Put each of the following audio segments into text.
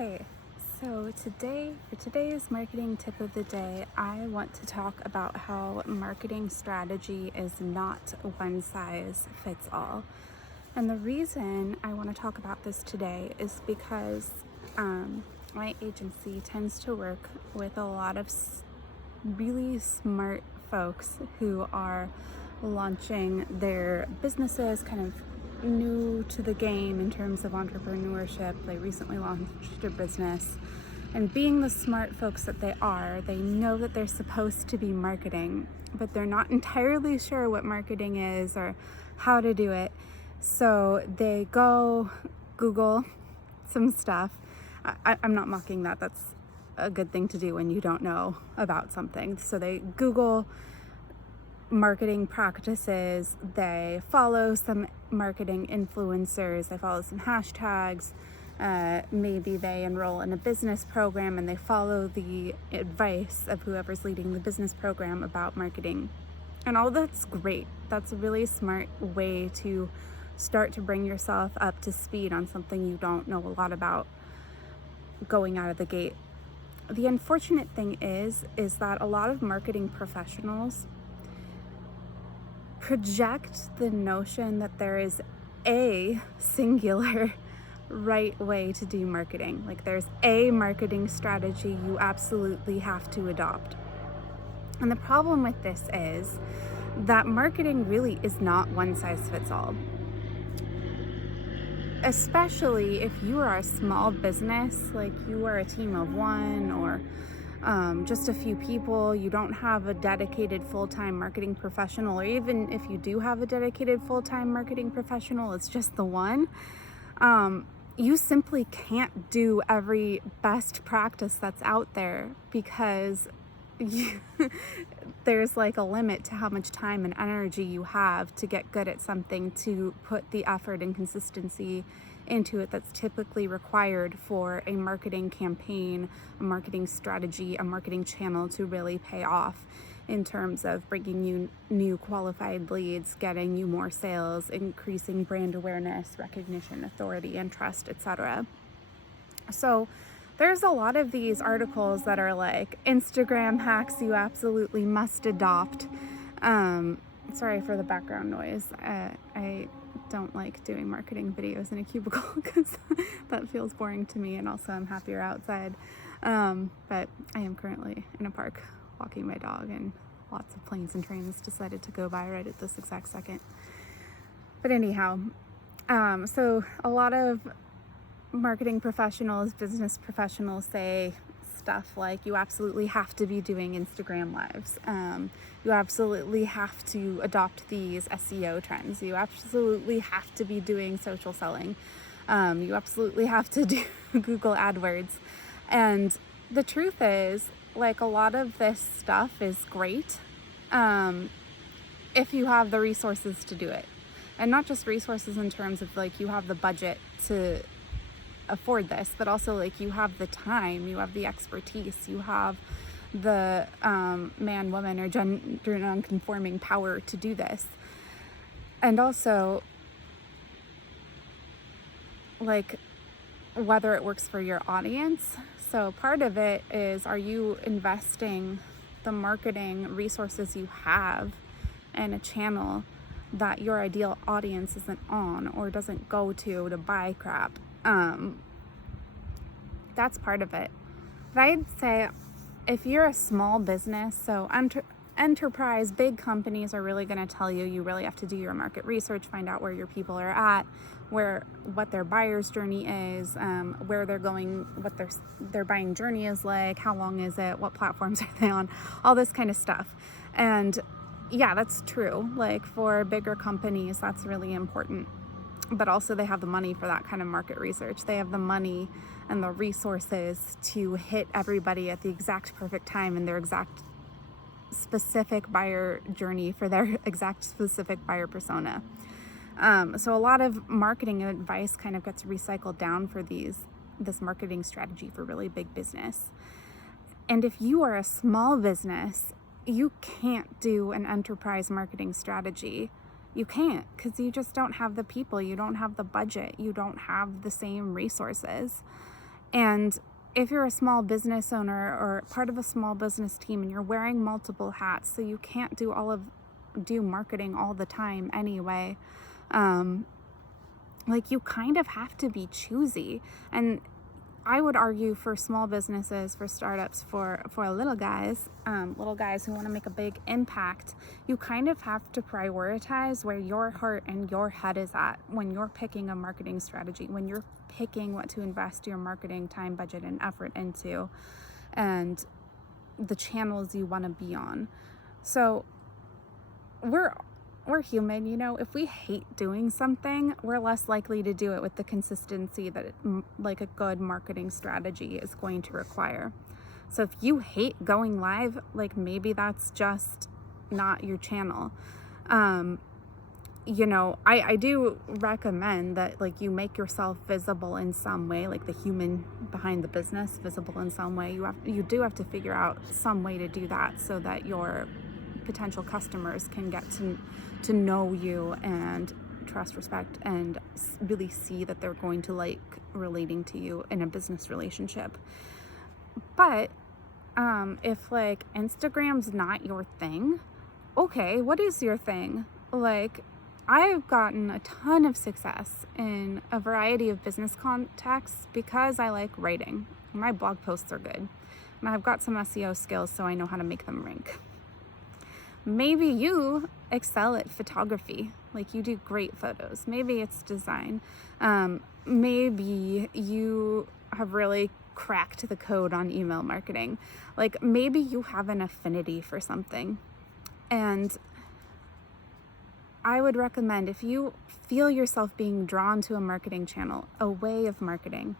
Okay, so for today's marketing tip of the day, I want to talk about how marketing strategy is not one size fits all. And the reason I want to talk about this today is because my agency tends to work with a lot of really smart folks who are launching their businesses kind of new to the game in terms of entrepreneurship. They recently launched a business, and being the smart folks that they are, they know that they're supposed to be marketing, but they're not entirely sure what marketing is or how to do it. So they go Google some stuff. I'm not mocking that. That's a good thing to do when you don't know about something. So they Google marketing practices, they follow some marketing influencers, they follow some hashtags, maybe they enroll in a business program and they follow the advice of whoever's leading the business program about marketing. And all that's great. That's a really smart way to start to bring yourself up to speed on something you don't know a lot about going out of the gate. The unfortunate thing is that a lot of marketing professionals project the notion that there is a singular right way to do marketing. Like there's a marketing strategy you absolutely have to adopt. And the problem with this is that marketing really is not one size fits all. Especially if you are a small business, like you are a team of one or just a few people, you don't have a dedicated full-time marketing professional, or even if you do have a dedicated full-time marketing professional, it's just the one. You simply can't do every best practice that's out there because there's like a limit to how much time and energy you have to get good at something, to put the effort and consistency into it that's typically required for a marketing campaign, a marketing strategy, a marketing channel to really pay off in terms of bringing you new qualified leads, getting you more sales, increasing brand awareness, recognition, authority, and trust, etc. So there's a lot of these articles that are like Instagram hacks you absolutely must adopt. Sorry for the background noise. I don't like doing marketing videos in a cubicle because that feels boring to me, and also I'm happier outside. But I am currently in a park walking my dog, and lots of planes and trains decided to go by right at this exact second. But anyhow, so a lot of marketing professionals, business professionals say stuff like you absolutely have to be doing Instagram lives. You absolutely have to adopt these SEO trends. You absolutely have to be doing social selling. You absolutely have to do Google AdWords. And the truth is, like, a lot of this stuff is great if you have the resources to do it. And not just resources in terms of like you have the budget to afford this, but also like you have the time, you have the expertise, you have the man, woman, or gender non-conforming power to do this. And also, like, whether it works for your audience. So part of it is, are you investing the marketing resources you have in a channel that your ideal audience isn't on or doesn't go to buy crap? That's part of it. But I'd say if you're a small business, so enterprise, big companies are really going to tell you, you really have to do your market research, find out where your people are at, what their buyer's journey is, where they're going, what their buying journey is like, how long is it, what platforms are they on, all this kind of stuff. And yeah, that's true. Like for bigger companies, that's really important. But also they have the money for that kind of market research. They have the money and the resources to hit everybody at the exact perfect time in their exact specific buyer journey for their exact specific buyer persona. So a lot of marketing advice kind of gets recycled down for this marketing strategy for really big business. And if you are a small business, you can't do an enterprise marketing strategy. You can't, because you just don't have the people, you don't have the budget, you don't have the same resources. And if you're a small business owner or part of a small business team and you're wearing multiple hats, so you can't do marketing all the time anyway, like you kind of have to be choosy. And I would argue for small businesses, for startups, for little guys who want to make a big impact, you kind of have to prioritize where your heart and your head is at when you're picking a marketing strategy, when you're picking what to invest your marketing time, budget, and effort into, and the channels you want to be on. So we're human, you know. If we hate doing something, we're less likely to do it with the consistency that like a good marketing strategy is going to require. So if you hate going live, like maybe that's just not your channel. You know, I do recommend that like you make yourself visible in some way, like the human behind the business visible in some way. You do have to figure out some way to do that so that your potential customers can get to know you and trust, respect, and really see that they're going to like relating to you in a business relationship. But if like Instagram's not your thing, okay, what is your thing? Like, I've gotten a ton of success in a variety of business contexts because I like writing. My blog posts are good, and I've got some SEO skills, so I know how to make them rank. Maybe you excel at photography, like you do great photos. Maybe it's design. Maybe you have really cracked the code on email marketing. Like maybe you have an affinity for something. And I would recommend, if you feel yourself being drawn to a marketing channel, a way of marketing,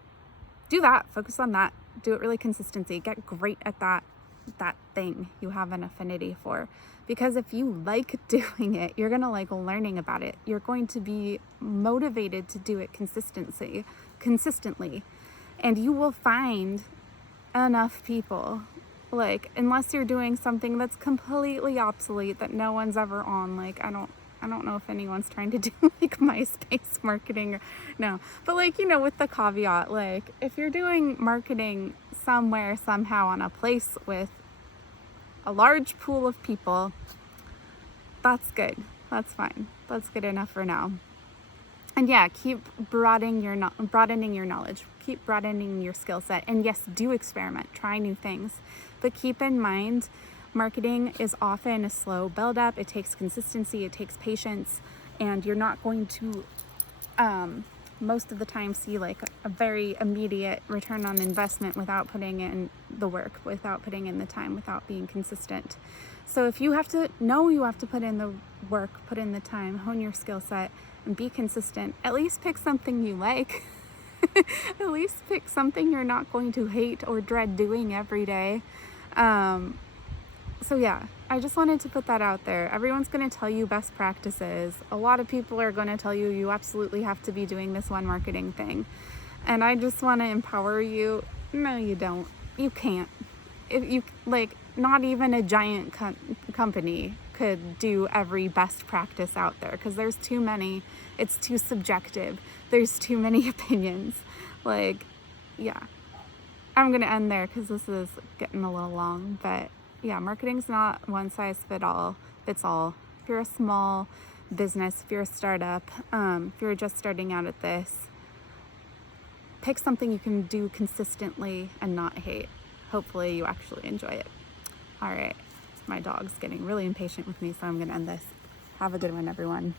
do that, focus on that, do it really consistently, get great at that thing you have an affinity for. Because if you like doing it, you're going to like learning about it. You're going to be motivated to do it consistently. And you will find enough people, like, unless you're doing something that's completely obsolete that no one's ever on. Like, I don't know if anyone's trying to do like MySpace marketing or no, but like, you know, with the caveat, like if you're doing marketing somewhere, somehow on a place with a large pool of people, that's good. That's fine. That's good enough for now. And yeah, keep broadening your knowledge, keep broadening your skill set. And yes, do experiment, try new things. But keep in mind, marketing is often a slow build-up. It takes consistency, it takes patience, and you're not going to most of the time see like a very immediate return on investment without putting in the work, without putting in the time, without being consistent. So if you have to put in the work, put in the time, hone your skill set, and be consistent, at least pick something you like. At least pick something you're not going to hate or dread doing every day. So yeah, I just wanted to put that out there. Everyone's going to tell you best practices. A lot of people are going to tell you you absolutely have to be doing this one marketing thing. And I just want to empower you. No, you don't. You can't. If you like, not even a giant company could do every best practice out there because there's too many. It's too subjective. There's too many opinions. Like, yeah. I'm going to end there because this is getting a little long, but yeah, marketing's not one size fits all. If you're a small business, if you're a startup, if you're just starting out at this, pick something you can do consistently and not hate. Hopefully you actually enjoy it. All right, my dog's getting really impatient with me, so I'm going to end this. Have a good one, everyone.